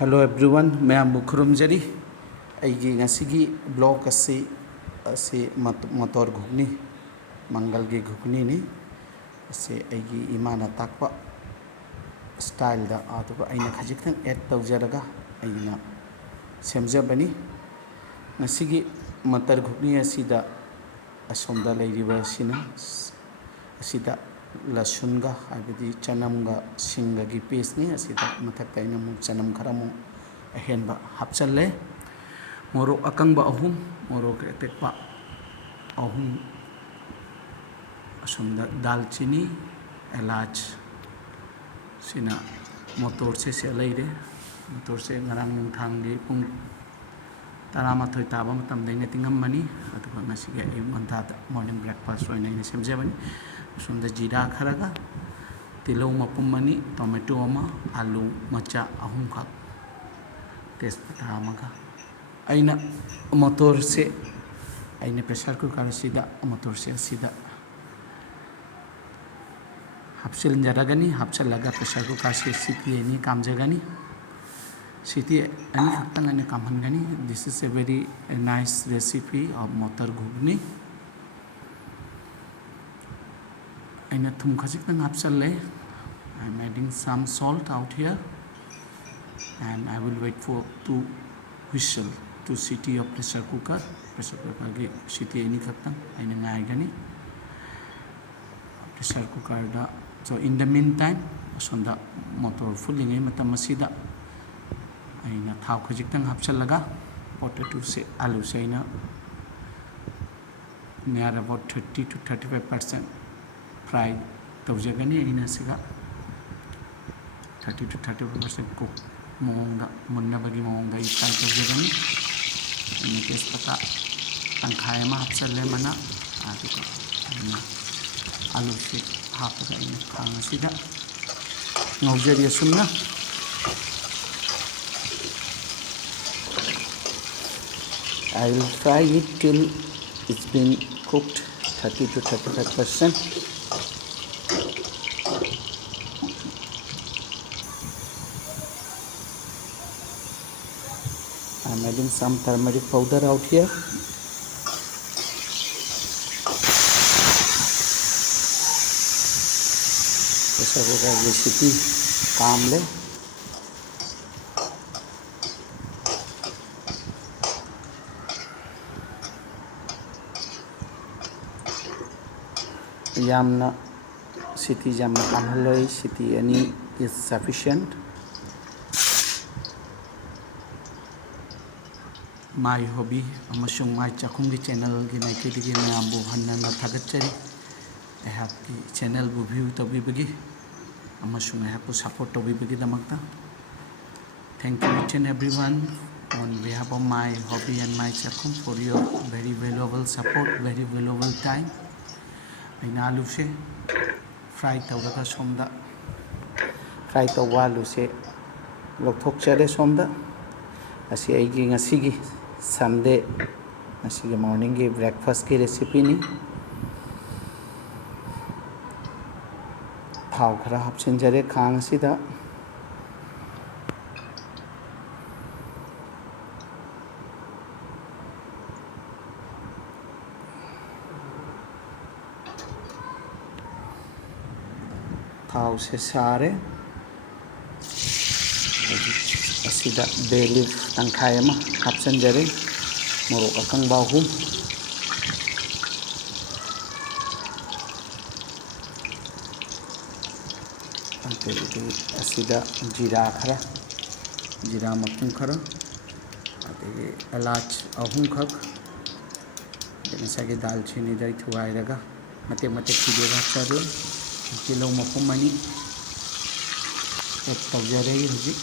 Hello everyone मैं खुरुमजरी ऐसी blog असी मोटर घुगनी मंगल की घुगनी ने इमाना ताप स्टाइल खजित एड तौजरगा सेमजबनी मटर घुगनी असोम लसुनगा चनमगा सिंगी पेस्टनी मथक चनम खरा अहेंब हापचल मोरक अकंब अहूम मोरक अटेक्प अहूम असोम दालचीनी एलाच सिना मोटर से लेरे मोटर से ngarang नुंथांगी पुंग 12 ताब मतमदैना तिंगमनी मॉर्निंग ब्रेकफास्ट सेमजबनी असोम जीरा खरगा तिलौ मपुम मनी टोमेटो आलू मचा अहूम खा तेजपत्ता अना मोटर से प्रेशर कुकर मोटर से हापचलजरगनी हापचलगा प्रेशर कुकर से सीटी अनी कामजगनी सीटी अनी खतंग कामहनगनी this is a very nice recipe of matar ghugni अना थुम खजितंग हापचल I am adding some salt out here and I will wait for 2 whistle 2 सीटी of pressure cooker की सीटी अनी खतंग अना ngaigani pressure cooker da so in the meantime asonda motor fulling matam masida aina thau khajitang hapchalaga potato से आलू से aina near about 30 to 35% fry तौजगनी aina सिगा 30 to 35% cook मोंगा मुन्नबगी मोंगा फ्राई तौजगनी aina तेजपत्ता तंखाय मा हपचले मना आदुका aina आलू से हापगा aina खांग सिदा ngawjari asumna I will fry it till it's been cooked 30 to 35%. I'm adding some turmeric powder out here. ऐसा होगा रेसिपी काम ले यामना सिटी जामना कामहलोय सिटी अनी is sufficient. My hobby amasung my chakhum ki channel ki naiki digi mayambu hanna thagatchari I have ki channel bu view tabibagi amasung I have to support tabibagi damakta. Thank you each and everyone on behalf of my hobby and my chakhum for your very valuable support, very valuable time. aina आलू से fry तौरगा सोमदा fry तौबा आलू से लौथोकचरे सोमदा असी आइगी ngasiगी Sunday ngasiगी morning की breakfast की recipe नी थाव खरा हापचनजरे खांग सिदा थाव से सारे असिदा बे लीफ तंखाय अमा हापचनजरे मोरक अकंबा अहूम असिदा जीरा खरा जीरा मपुंग खरा एलाच अहूम खक दालचीनी दई थुआइरगा मते मते खिदेगा चलो किलो मपुम मनी एक तौजरे हुजी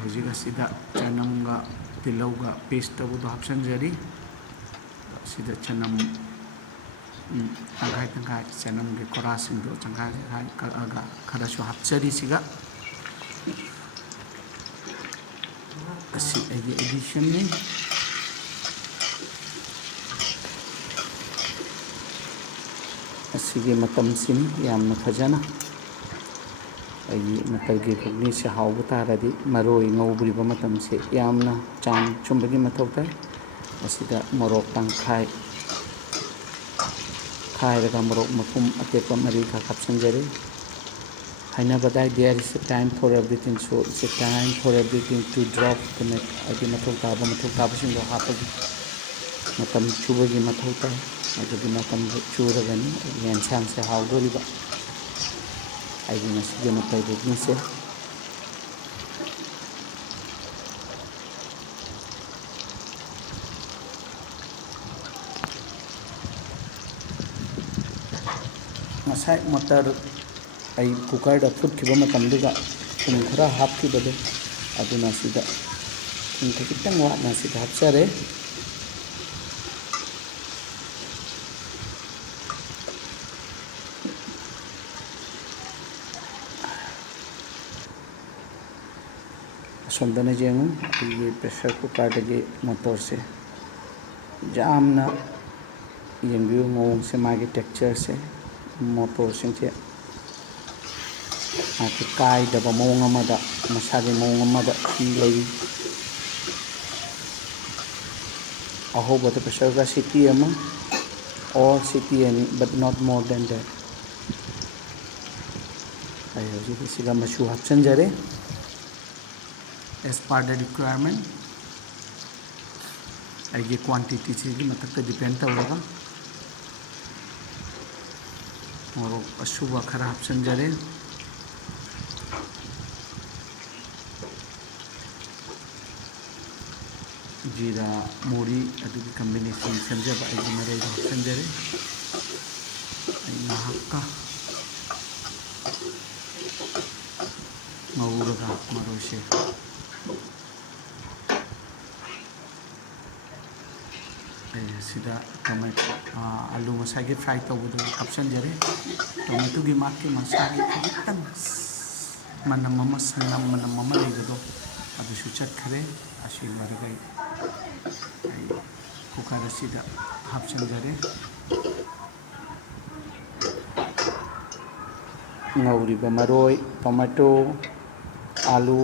हौजिक असिदा चनमगा तिलौगा पेस्ट तबुदो हापसनजरी असिदा चनम तंखाय तंखाय चनम के कोरासिंदो तंखाय तंखाय कलगा खरसु हापसरी सिगा असी एगी एडिशन ने असिगे मतम सिनी यामना फजना मटर की घुगनी से हाव तारदी मरोई ngौब्रिबा मतम से यामना चांग चुंबगी मथौ ताय असिदा मोरक तंखाय खायरगा मोरक मपुम अतेपा मरी का हापसनजरे हाइनाबदाय there is a time for everything so it's a time for everything to drop the net अदि मथौ ताबसिंगो हापगी मतम चुबगी मथौ ताय अदि मतम चुरगनी येंसांग से हावदोरिबा आइए नसीजे मताई देखने से मसाई मटर आई कुकर दा फुटखिबा मतमदुगा थुम खरा हापखिबदो अदुना सिदा थुम खितंग वाटना सिदा हापसरे सोमदने जेंगु ये प्रेशर कुकर दगे मोटर से जामना येंबियो मोंग से मागे टेक्सचर से मोटर सिंचे आके काय दबा मोंग अमदा मसागे मोंग अमदा की लई अहोबत प्रेशर का सिटी अमा और सिटी एनी but not more than that आई हौजी सिगा मशु हापसन जरे as per the requirement आइए क्वांटिटी से मतलब डिपेंड तौरगा और अशुबा खरा हापसनजरे जीरा मोरी अदुगी कॉम्बिनेशन सेमजब आइए मरे हापसनजरे हक्का मऊरगा मरोसे सिदा टोमेटो आलू मसागे फ्राई तौबदो हापसनजरे टोमेटो की माके मसागे खितंग मनम अमा सनम मनम अमा लेबदो अदुसु चटखरे असी मरगै आई कुकर असिदा हापसनजरे ngौरिबा मरोय टोमेटो आलू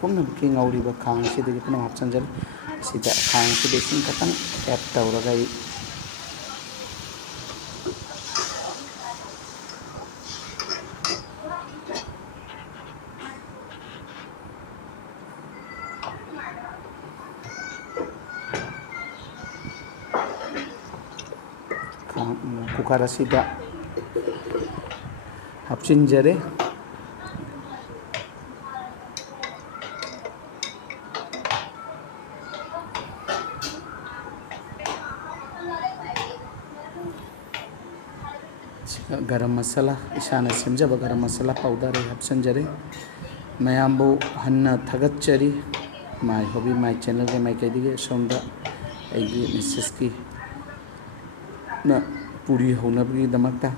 पुनमकी ngौरिबा खांग सिदगी पुनम हापसनजरे सिदा खांग सिदा इसिंग खतंग ऐड तौरगा कुकर असिदा हापसिनजरे गरम मसाला इसाना सेमजब गरम मसाला पाउडर हापसनजरे मयामबो हन्ना थगतचरी माय हॉबी माय चैनल के माय कईदिगे सोमदा आइगी मिसेस की ना पूरी होनबगी दमकता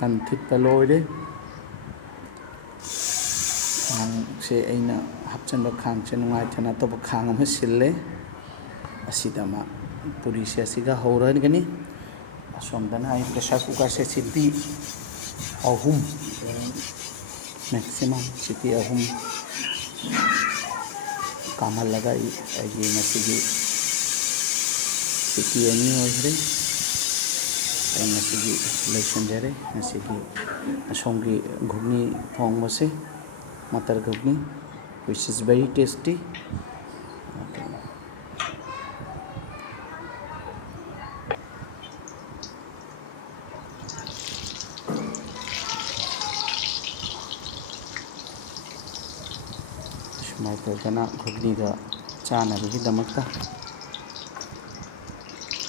तन थित्ता लोइरे खांग से अइना हापचनबा खांग से नुंगाइथना तब खांग अमा सिल्ले असिदमा पूरी से असिगा हौरगनी असोमदना आई प्रेशर कुकर से सिटी अहुम मैक्सिमम सिटी अहुम कामल लगाई ये नसीगी सिटी एनी होइरे आई नसीगी लेसनजरे नसीगी असोंगी घुगनी थोंगबसे मटर ghugni which is very tasty माइतरगना ghugni का चानबगीदमक्ता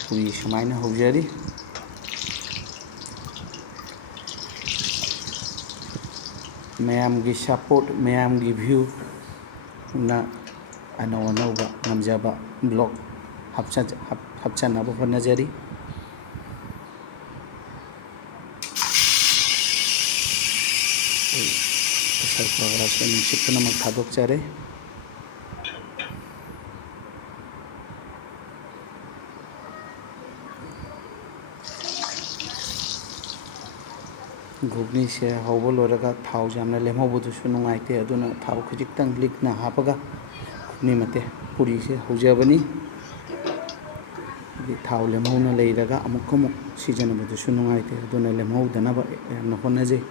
पूरी सुमाइना हौजरी मैम की सपोर्ट मैम की व्यू na ꯑꯅꯧꯕ ꯉꯝꯖꯕ ꯕ꯭ꯂꯣꯛ ꯍꯥꯞꯆꯟꯅꯕ ꯍꯣꯠꯅꯖꯔꯤ꯫ ꯁꯔꯐꯔꯥꯁꯨ ꯅꯨꯡꯁꯤꯠ ꯄꯨꯝꯅꯃꯛ ꯊꯥꯗꯣꯛꯆꯔꯦ꯫ ꯘꯨꯒꯅꯤꯁꯦ ꯍꯧꯕ ꯂꯣꯏꯔꯒ ꯊꯥꯎ ꯌꯥꯝꯅ ꯂꯦꯝꯍꯧꯕꯗꯨꯁꯨ ꯅꯨꯡꯉꯥꯏꯇꯦ, ꯑꯗꯨꯅ ꯊꯥꯎ ꯈꯖꯤꯛꯇꯪ ꯂꯤꯛꯅ ꯍꯥꯞꯄꯒ ꯘꯨꯒꯅꯤ ꯃꯇꯦ ꯄꯨꯔꯤꯁꯦ ꯍꯧꯖꯕꯅꯤ꯫ ꯊꯥꯎ ꯂꯦꯝꯍꯧꯅ ꯂꯩꯔꯒ ꯑꯃꯨꯛ ꯁꯤꯖꯤꯟꯅꯕꯗꯨꯁꯨ ꯅꯨꯡꯉꯥꯏꯇꯦ, ꯑꯗꯨꯅ ꯂꯦꯝꯍꯧꯗꯅꯕ ꯌꯥꯝꯅ ꯍꯣꯠꯅꯖꯩ꯫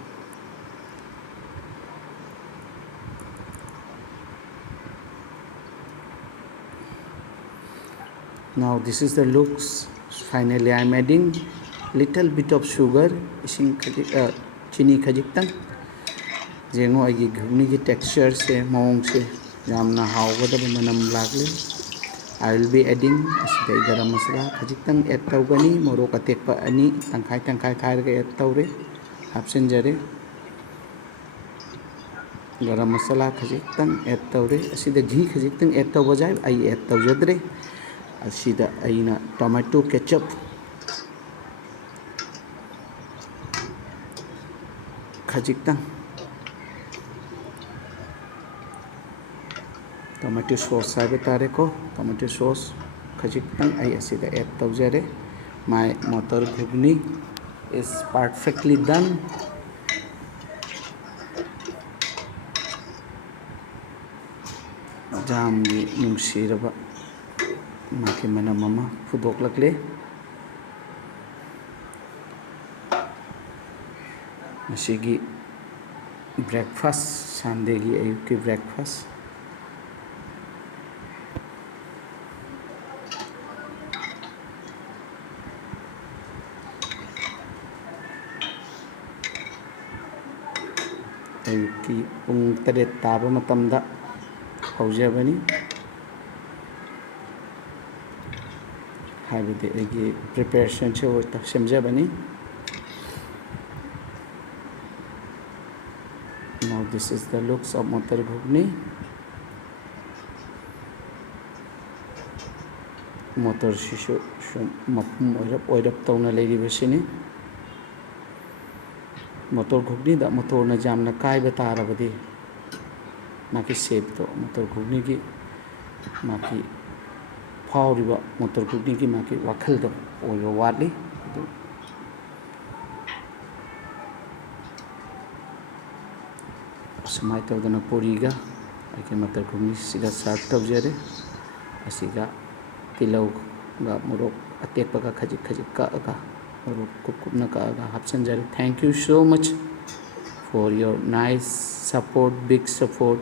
Now this is the looks. Finally I am adding little bit of sugar, chini khajitang. Jengo agi ghugni ki texture se maung se yamna hawgadaba manam lagle. I will be adding asida garam masala khajitang add tawgani, morok atekpa ani tangkai khairaga add tawre hapsenjare. Garam masala khajitang add tawre, asida ghee khajitang add tawbajai ai add tawjadre. Asida aina tomato ketchup khajitang, tomato sauce haiba tare ko, tomato sauce khajitang ai asida add tawjare. My motor ghugni is perfectly done. Jamgi nungsiraba maki manam ama fudoklakle. Masigi breakfast, Sunday gi ayuki breakfast. Ayuki pung 8 taba matamda hawjabani. Haibadi agi preparation che ta semjabani. Now this is the looks of motor ghugni. Motor shishu mapum oirap tawna leiribasini. Motor ghugni da motor na jamna kaiba tarabadi maki shape to motor ghugni ki maki फावरिबा matar ghugni की माकी वाखल दो OYO वाली समाय तौदना पोरीगा आके motor ghugni सिगा सर्व तौजरे असिगा तिलौ गा मोरोक अतेकपगा खजिक कागा मोरोक कुकुबना कागा हापसनजरे. Thank you so much for your nice support, big support.